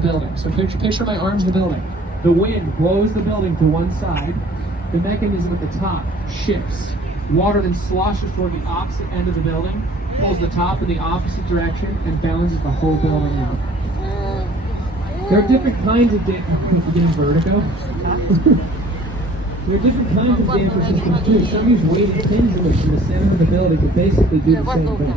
the building. So picture my arms in the building. The wind blows the building to one side. The mechanism at the top shifts. Water then sloshes toward the opposite end of the building, pulls the top in the opposite direction, and balances the whole building out. There are different kinds of getting vertigo. There are different kinds of damper systems too. Some use weighted pins in the center of the building to basically do the same thing.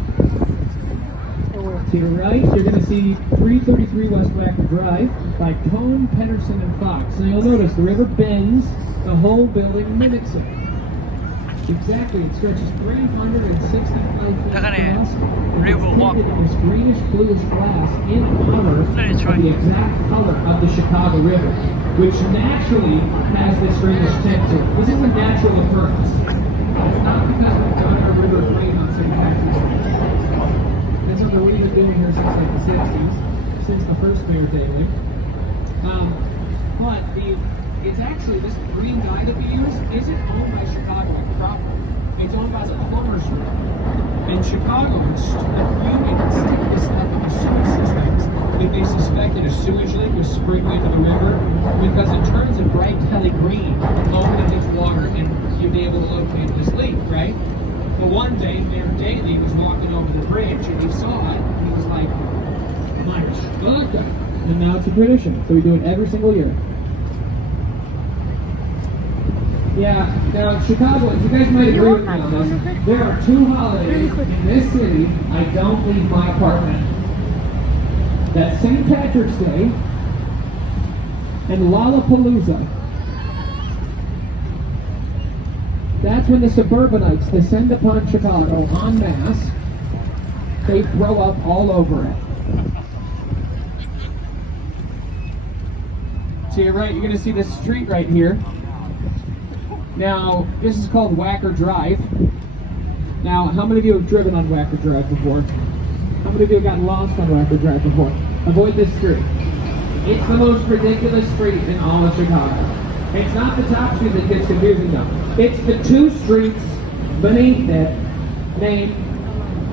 To your right, you're going to see 333 West Wacker Drive by Cone, Pedersen, and Fox. Now you'll notice the river bends, the whole building mimics it. Exactly, it stretches 365 feet across, and it's painted in this greenish bluish glass in honor of the exact color of the Chicago River, which naturally has this greenish tint to it. This is a natural occurrence. It's not because we've done our river green on St. Patrick's Day. That's something we've been doing here since like the 60s, since the first Mayor Daley. But it's actually, this green dye that we use isn't owned by Chicago proper. It's owned by the plumbers group. In Chicago, the union would stick this stuff in the sewage systems that they suspected a sewage leak was springing into the river because it turns a bright Kelly green the moment it hits water and you'd be able to locate this leak, right? But one day, Mayor Daley was walking over the bridge and he saw it and he was like, Myers, go like that. And now it's a tradition, so we do it every single year. Yeah, now Chicago, you guys might agree with me on this. There are two holidays in this city I don't leave my apartment. That's St. Patrick's Day and Lollapalooza. That's when the suburbanites descend upon Chicago en masse. They throw up all over it. To your right, you're going to see this street right here. Now, this is called Wacker Drive. Now, how many of you have driven on Wacker Drive before? How many of you have gotten lost on Wacker Drive before? Avoid this street. It's the most ridiculous street in all of Chicago. It's not the top street that gets confusing though. It's the two streets beneath it named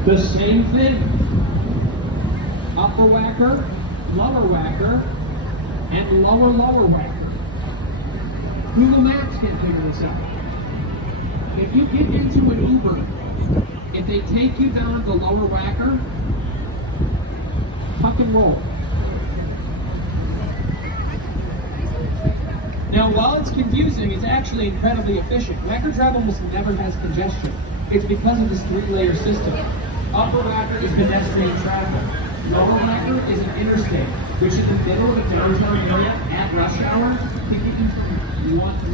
the same thing. Upper Wacker, Lower Wacker, and Lower Wacker. Google Maps can't figure this out. If you get into an Uber, if they take you down the Lower Wacker, tuck and roll. Now, while it's confusing, it's actually incredibly efficient. Wacker Drive almost never has congestion. It's because of this three-layer system. Upper Wacker is pedestrian traffic. Lower Wacker is an interstate, which is in the middle of the downtown area at rush hour to get you from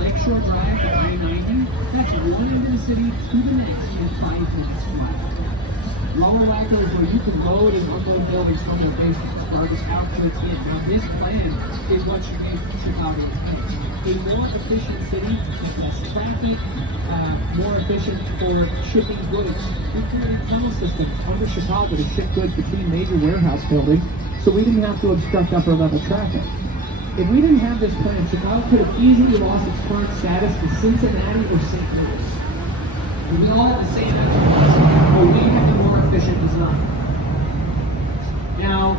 Lakeshore Drive to I-90. That's one end of the city to the next in 5 minutes flat. Lower Wacker is where you can load and unload buildings from your basement as far as outputs in. Now, this plan is what you need for Chicago. A more efficient city, less traffic, more efficient for shipping goods. We created tunnel systems under Chicago to ship goods between major warehouse buildings so we didn't have to obstruct upper level traffic. If we didn't have this plan, Chicago could have easily lost its current status to Cincinnati or St. Louis. We all have the same expertise, but we have a more efficient design. Now,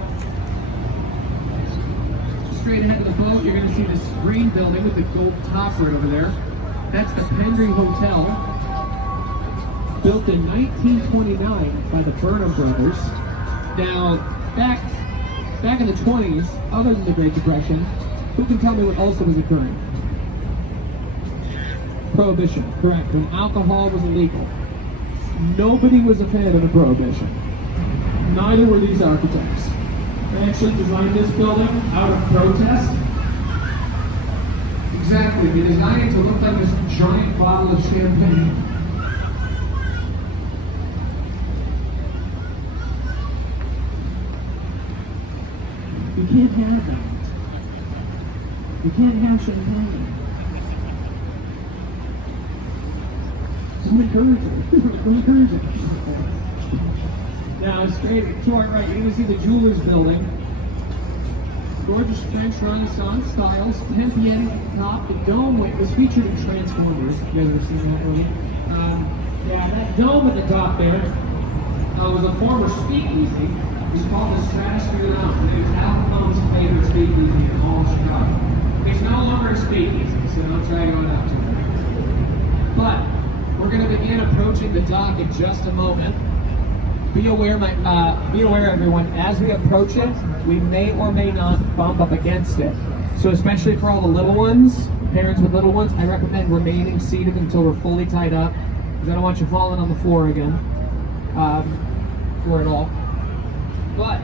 straight ahead of the boat, you're going to see this green building with the gold top right over there. That's the Penry Hotel, built in 1929 by the Burnham Brothers. Now, back in the 20s, other than the Great Depression, who can tell me what also was occurring? Prohibition, correct, when alcohol was illegal. Nobody was a fan of the Prohibition. Neither were these architects. They actually designed this building out of protest. Exactly, they designed it to look like this giant bottle of champagne. You can't have that. You can't have champagne. I'm encouraging. Now, straight to our right, you're going to see the Jewelers Building. Gorgeous French Renaissance styles, Tempietty at the top. The dome was featured in Transformers. You guys ever seen that movie? Yeah, that dome at the top there was a former speakeasy. It's called the Stratosphere Lounge. It was Al Capone's favorite speakeasy. completely clean, all Chicago. It's no longer a speakeasy, so don't try going out to it. But we're going to begin approaching the dock in just a moment. Be aware, everyone, as we approach it, we may or may not bump up against it. So especially for all the little ones, parents with little ones, I recommend remaining seated until we're fully tied up, because I don't want you falling on the floor again, or at all. But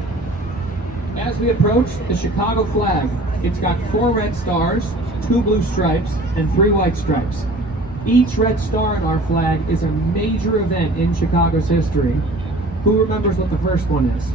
as we approach the Chicago flag, it's got 4 red stars, 2 blue stripes, and 3 white stripes. Each red star in our flag is a major event in Chicago's history. Who remembers what the first one is?